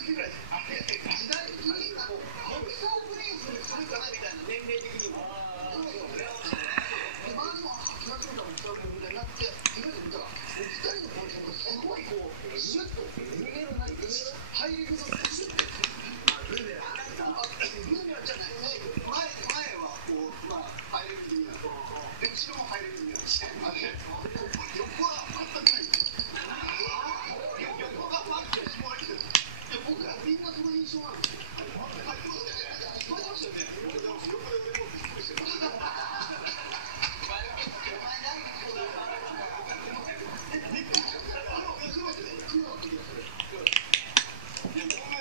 時ぐらいです。時代的に国際プレイするかなみたいな年齢的にも。周りも気が付いたら国際プレイみたいになって、いろいろ見たら、お二人のポジションがすごいこう、シュッと抜けるないハイレグのシュッと。ルメラじゃない。前はこう、まあ、ハイレグになる。後ろもハイレグになる。横は全くない。横がパッと絞られてる。僕はみんなその印象なんですよ。聞こえてましたよね。横で横でびっくりしてました。びっくりした。